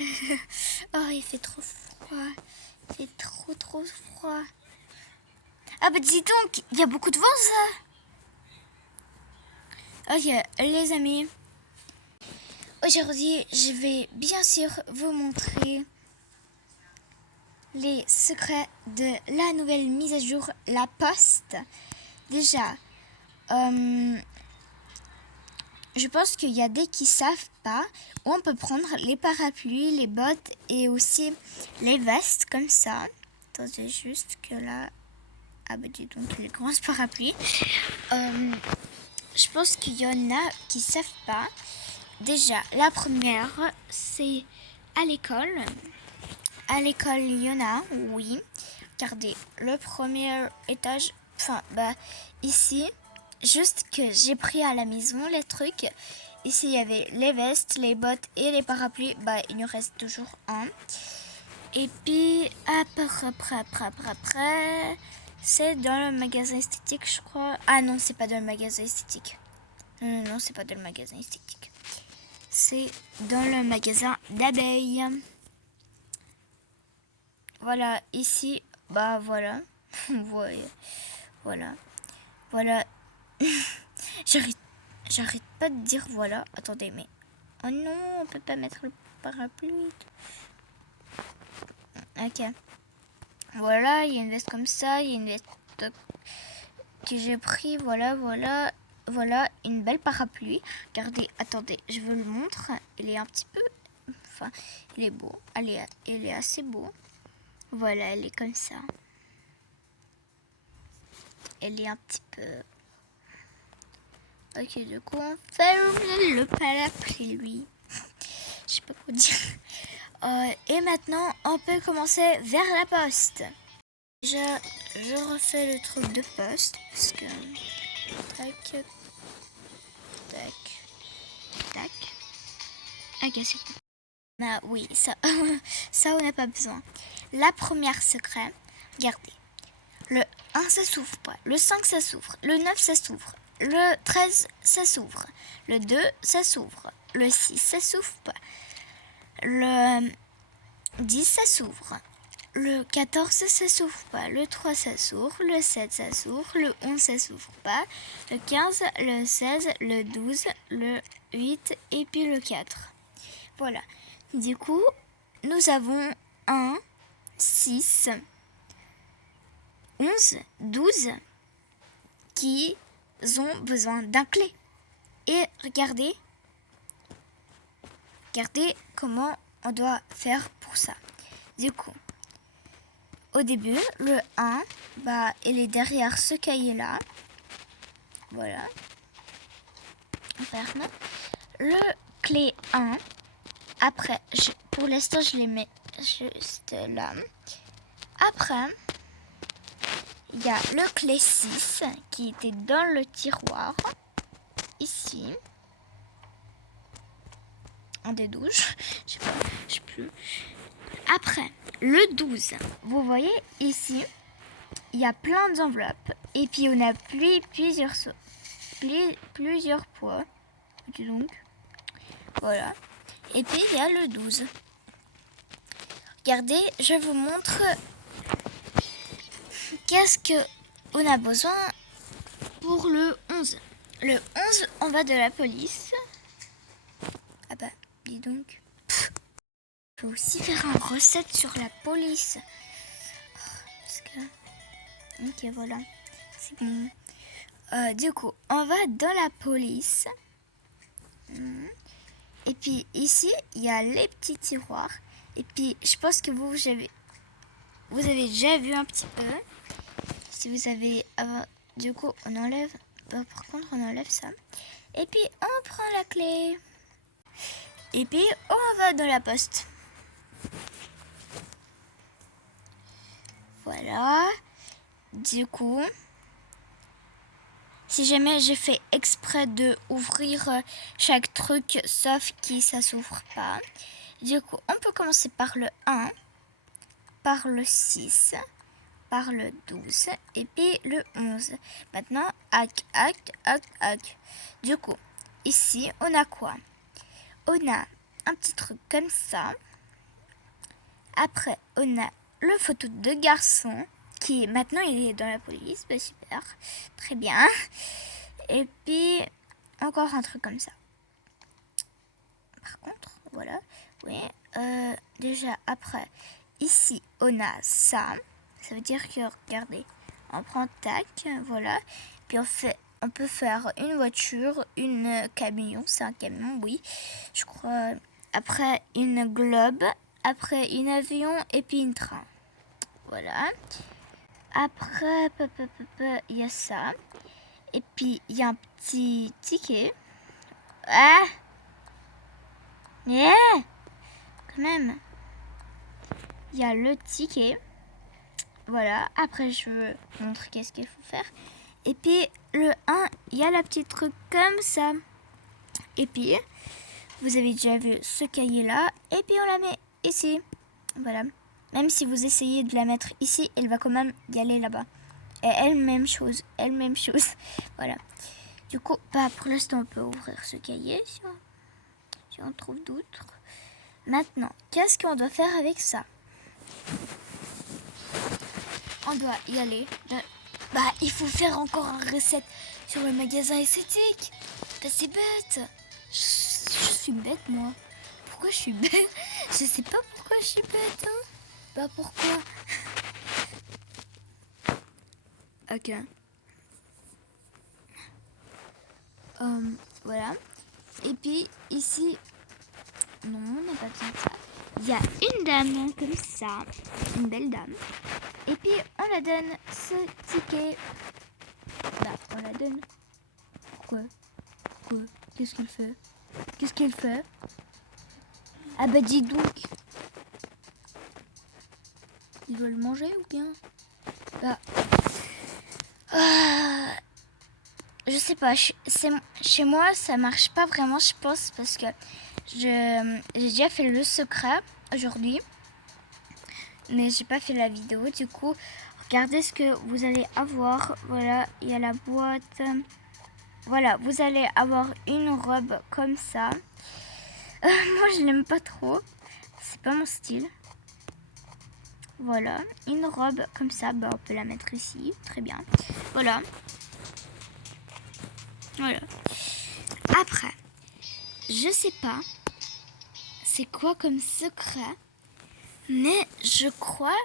Oh, il fait trop froid. Il fait trop froid. Ah bah dis donc, il y a beaucoup de vent ça. Ok, les amis. Aujourd'hui, je vais bien sûr vous montrer les secrets de la nouvelle mise à jour La Poste. Déjà, je pense qu'il y a des qui savent pas où on peut prendre les parapluies, les bottes et aussi les vestes comme ça. Attendez juste que là... Ah bah dis donc, les grands parapluies. Je pense qu'il y en a qui savent pas. Déjà, la première, c'est à l'école. À l'école, il y en a, oui. Regardez, le premier étage, ici, juste que j'ai pris à la maison les trucs. Ici, il y avait les vestes, les bottes et les parapluies. Il nous reste toujours un. Et puis, après, c'est dans le magasin esthétique, je crois. Ah non, c'est pas dans le magasin esthétique. Non, c'est pas dans le magasin esthétique. C'est dans le magasin d'abeilles. Voilà, ici, voilà. Voilà. Voilà. J'arrête pas de dire voilà. Attendez, mais... Oh non, on peut pas mettre le parapluie. Ok. Voilà, il y a une veste comme ça, il y a une veste que j'ai pris, voilà, une belle parapluie. Regardez, attendez, je vous le montre. Il est un petit peu... Enfin, il est beau. Il est assez beau. Voilà, elle est comme ça. Elle est un petit peu... Ok, du coup, on fait le parapluie. Je sais pas quoi dire. Et maintenant, on peut commencer vers la poste. Déjà, je refais le truc de poste. Parce que... Tac, tac, tac. Ok, c'est bon. Ah oui, ça, ça on n'a pas besoin. La première secret, regardez. Le 1 ça s'ouvre pas, le 5 ça s'ouvre, le 9 ça s'ouvre, le 13 ça s'ouvre, le 2 ça s'ouvre, le 6 ça s'ouvre pas, le 10 ça s'ouvre, le 14 ça s'ouvre pas, le 3 ça s'ouvre, le 7 ça s'ouvre, le 11 ça s'ouvre pas, le 15, le 16, le 12, le 8 et puis le 4. Voilà. Du coup, nous avons 1, 6, 11, 12 qui ont besoin d'un clé. Et regardez comment on doit faire pour ça. Du coup, au début, le 1, il est derrière ce cahier-là. Voilà. On ferme. Le clé 1. Après, pour l'instant, je les mets juste là. Après, il y a le clé 6 qui était dans le tiroir. Ici. Un des 12. Je sais plus. Après, le 12. Vous voyez ici, il y a plein d'enveloppes. Et puis, on a plusieurs poids. Donc, voilà. Et puis, il y a le 12. Regardez, je vous montre qu'est-ce qu'on a besoin pour le 11. Le 11, on va de la police. Ah bah, dis donc. Je peux aussi faire une recette sur la police. Parce que... Ok, voilà. C'est bon. Du coup, on va dans la police. Et puis ici, il y a les petits tiroirs. Et puis, je pense que vous avez déjà vu un petit peu. Si vous avez... du coup, on enlève... par contre, on enlève ça. Et puis, on prend la clé. Et puis, on va dans la poste. Voilà. Du coup, si jamais j'ai fait exprès de ouvrir chaque truc, sauf que ça s'ouvre pas. Du coup, on peut commencer par le 1, par le 6, par le 12 et puis le 11. Maintenant, hack. Du coup, ici, on a quoi? On a un petit truc comme ça. Après, on a le photo de garçon qui maintenant il est dans la police. Bah, super, très bien. Et puis encore un truc comme ça. Par contre, voilà, oui. Déjà après, ici on a ça. Ça veut dire que regardez, on prend tac, voilà. Puis on peut faire une voiture, une camion, c'est un camion, oui, je crois. Après une globe, après une avion et puis une train. Voilà. Après, il y a ça. Et puis il y a un petit ticket. Ah, yeah, quand même. Il y a le ticket. Voilà. Après, je vous montre qu'est-ce qu'il faut faire. Et puis le 1, il y a la petite truc comme ça. Et puis, vous avez déjà vu ce cahier-là. Et puis, on la met ici. Voilà. Même si vous essayez de la mettre ici, elle va quand même y aller là-bas. Et elle, même chose. Elle, même chose. Voilà. Du coup, bah, pour l'instant, on peut ouvrir ce cahier si on trouve d'autres. Maintenant, qu'est-ce qu'on doit faire avec ça? On doit y aller. Bah, il faut faire encore une recette sur le magasin esthétique. Bah, c'est bête. Je suis bête, moi. Pourquoi je suis bête? Je sais pas pourquoi je suis bête, hein. Bah, pourquoi? Ok. Voilà. Et puis, ici... Non, on n'a pas besoin de ça. Il y a une dame comme ça. Une belle dame. Et puis, on la donne ce ticket. Bah, on la donne. Pourquoi? Qu'est-ce qu'il fait? Qu'est-ce qu'elle fait? Ah bah dis donc. Ils veulent manger ou bien? Bah... je sais pas. Chez moi, ça marche pas vraiment, je pense. Parce que j'ai déjà fait le secret aujourd'hui. Mais j'ai pas fait la vidéo. Du coup, regardez ce que vous allez avoir. Voilà, il y a la boîte. Voilà, vous allez avoir une robe comme ça. Moi, je l'aime pas trop. C'est pas mon style. Voilà, une robe comme ça. Bah, on peut la mettre ici. Très bien. Voilà. Voilà. Après, je sais pas c'est quoi comme secret. Mais je crois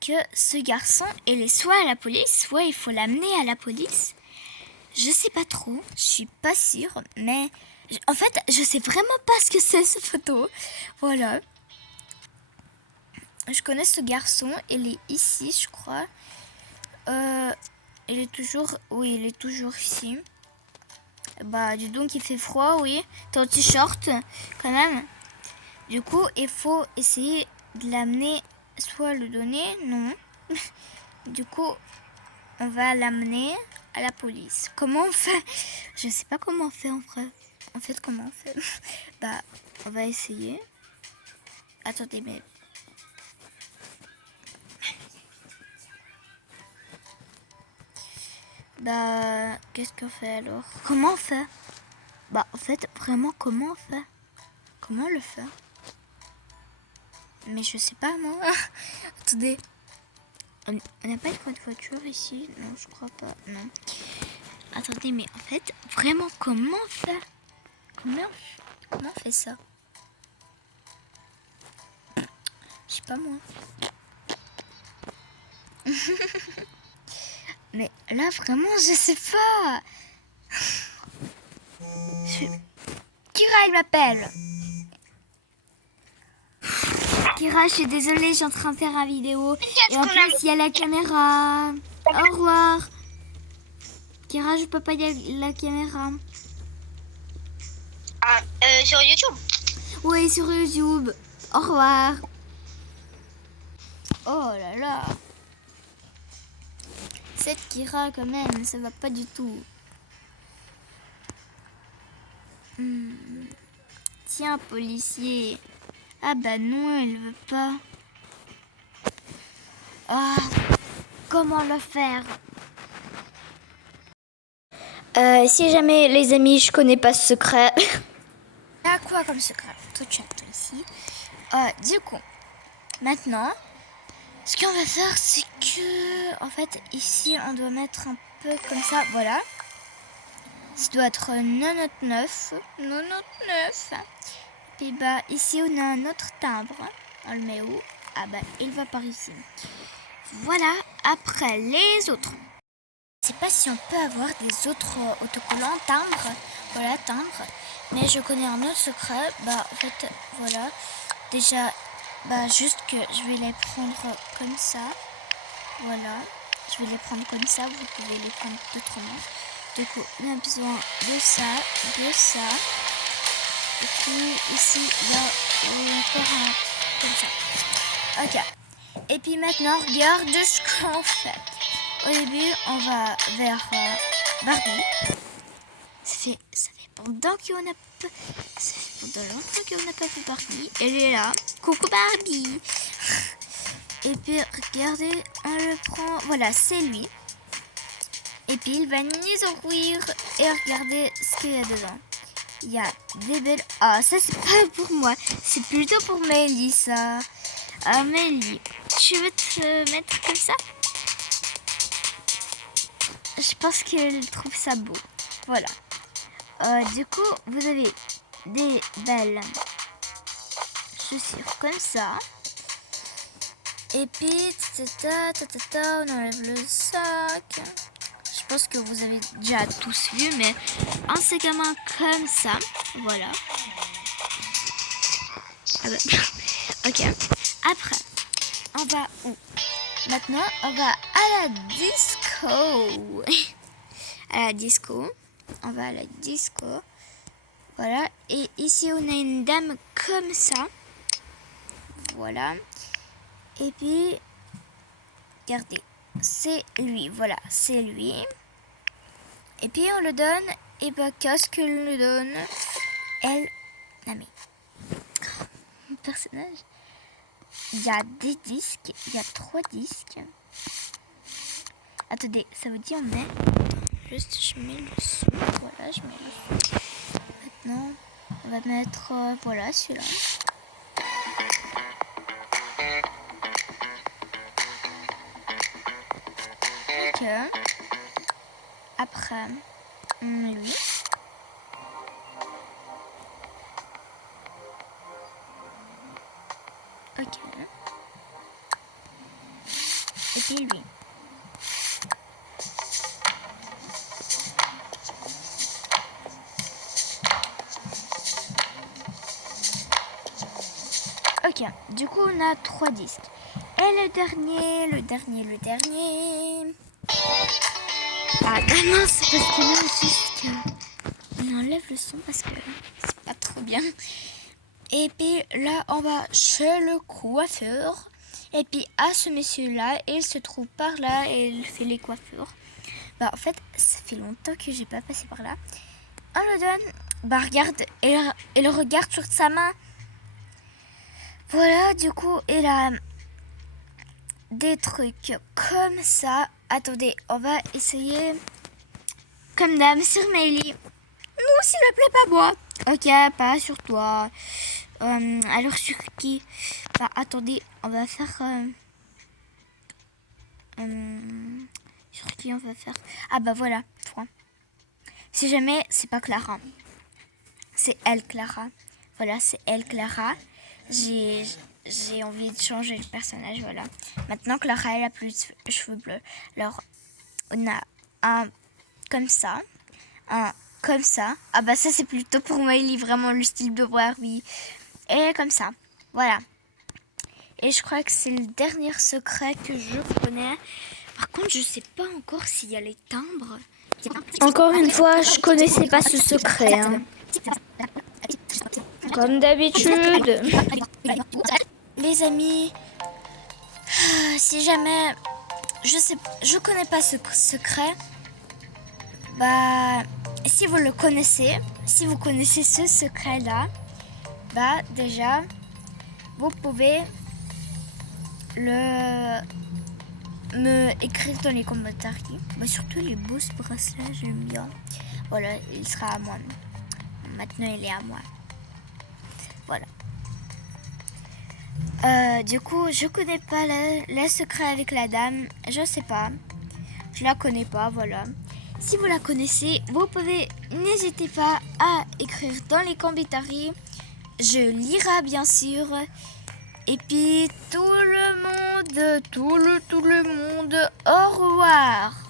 que ce garçon, il est soit à la police, soit il faut l'amener à la police. Je sais pas trop, je suis pas sûre, mais en fait, je sais vraiment pas ce que c'est cette photo. Voilà. Je connais ce garçon, il est ici, je crois. Il est toujours, oui, il est toujours ici. Bah, dis donc, il fait froid, oui. T'es en t-shirt, quand même. Du coup, il faut essayer de l'amener, soit le donner, non. Du coup, on va l'amener à la police. Comment on fait? Je sais pas comment on fait en vrai. En fait, comment on fait? Bah, on va essayer. Attendez, mais... Bah, qu'est-ce qu'on fait alors? Comment on fait? Bah, en fait, vraiment, comment on fait? Comment on le fait? Mais je sais pas, moi. Attendez. On n'a pas de voiture ici? Non, je crois pas. Non. Attendez, mais en fait, vraiment, comment on fait? Comment on fait ça? Je sais pas, moi. Mais là, vraiment, je sais pas. Kira, elle m'appelle. Kira, je suis désolée, je suis en train de faire une vidéo. Et en plus, il y a la caméra. Au revoir. Kira, je peux pas y aller la caméra. Ah, sur YouTube? Oui, sur YouTube. Au revoir. Oh là là. Cette Kira, quand même, ça va pas du tout. Tiens, policier. Ah bah non, elle veut pas. Ah, comment le faire? Si jamais, les amis, je connais pas ce secret. Il y a quoi comme secret? Tout chat ici. Du coup, Maintenant, ce qu'on va faire, c'est que, en fait, ici, on doit mettre un peu comme ça, voilà. Ça doit être 99. Puis bah, ici, on a un autre timbre. On le met où? Ah bah, il va par ici. Voilà, après les autres. Je sais pas si on peut avoir des autres autocollants, timbres. Voilà, timbres. Mais je connais un autre secret. Bah, en fait, voilà. Déjà, bah, juste que je vais les prendre comme ça. Voilà. Je vais les prendre comme ça. Vous pouvez les prendre autrement. Du coup, on a besoin de ça, de ça. Et puis, ici, il y a encore un comme ça. Ok. Et puis maintenant, regarde ce qu'on fait. Au début, on va vers Barbie. Ça fait pendant qu'on a pas... Ça fait pendant longtemps qu'on n'a pas fait Barbie. Elle est là. Coucou Barbie. Et puis, regardez, on le prend. Voilà, c'est lui. Et puis, il va nous ouvrir. Et regardez ce qu'il y a dedans. Il y a des belles... Ah, ça, c'est pas pour moi. C'est plutôt pour Mélie, ça. Ah, Mélie, tu veux te mettre comme ça? Je pense qu'elle trouve ça beau. Voilà. Du coup, vous avez des belles chaussures comme ça. Et puis, on enlève le sac. Je pense que vous avez déjà tous vu, mais un sac à main comme ça. Voilà. Ah bah. Ok. Après, on va où? Maintenant, on va à la disco. À la disco. On va à la disco. Voilà. Et ici, on a une dame comme ça. Voilà. Et puis, regardez. C'est lui. Voilà, c'est lui. Et puis, on le donne. Et bah, qu'est-ce qu'elle le donne? Elle... Non mais... Mon personnage... Il y a des disques. Il y a 3 disques. Attendez, ça vous dit on met... Juste, je mets le son. Voilà, je mets le son. Maintenant, on va mettre... voilà, celui-là. Ok. Après, lui. Ok. Et puis lui. Ok, du coup on a 3 disques. Et le dernier. Ah mince, parce que là juste on enlève le son parce que c'est pas trop bien. Et puis là on va chez le coiffeur. Et puis à ce monsieur là, il se trouve par là et il fait les coiffures. Bah en fait ça fait longtemps que j'ai pas passé par là. On le donne. Bah regarde, il regarde sur sa main. Voilà, du coup, il a des trucs comme ça. Attendez, on va essayer. Comme dame sur Mélie. Non, s'il te plaît, pas moi. Ok, pas sur toi. Alors sur qui? Bah attendez, on va faire... sur qui on va faire? Ah bah voilà, toi. Si jamais, c'est pas Clara. C'est elle, Clara. Voilà, c'est elle, Clara. J'ai envie de changer le personnage, voilà. Maintenant, Clara, elle a plus de cheveux bleus. Alors, on a un comme ça, un comme ça. Ah bah ça, c'est plutôt pour moi, il est vraiment le style de Barbie. Et comme ça, voilà. Et je crois que c'est le dernier secret que je connais. Par contre, je sais pas encore s'il y a les timbres. Encore une fois, je connaissais pas ce secret. Hein. Comme d'habitude. Les amis, si jamais je connais pas ce secret, bah si vous le connaissez, si vous connaissez ce secret là, bah déjà vous pouvez me écrire dans les commentaires. Bah surtout les beaux bracelets, j'aime bien. Voilà, il sera à moi. Maintenant il est à moi. Voilà. Du coup, je connais pas le secret avec la dame. Je sais pas. Je la connais pas, voilà. Si vous la connaissez, vous pouvez, n'hésitez pas à écrire dans les commentaires. Je lirai bien sûr. Et puis tout le monde, au revoir.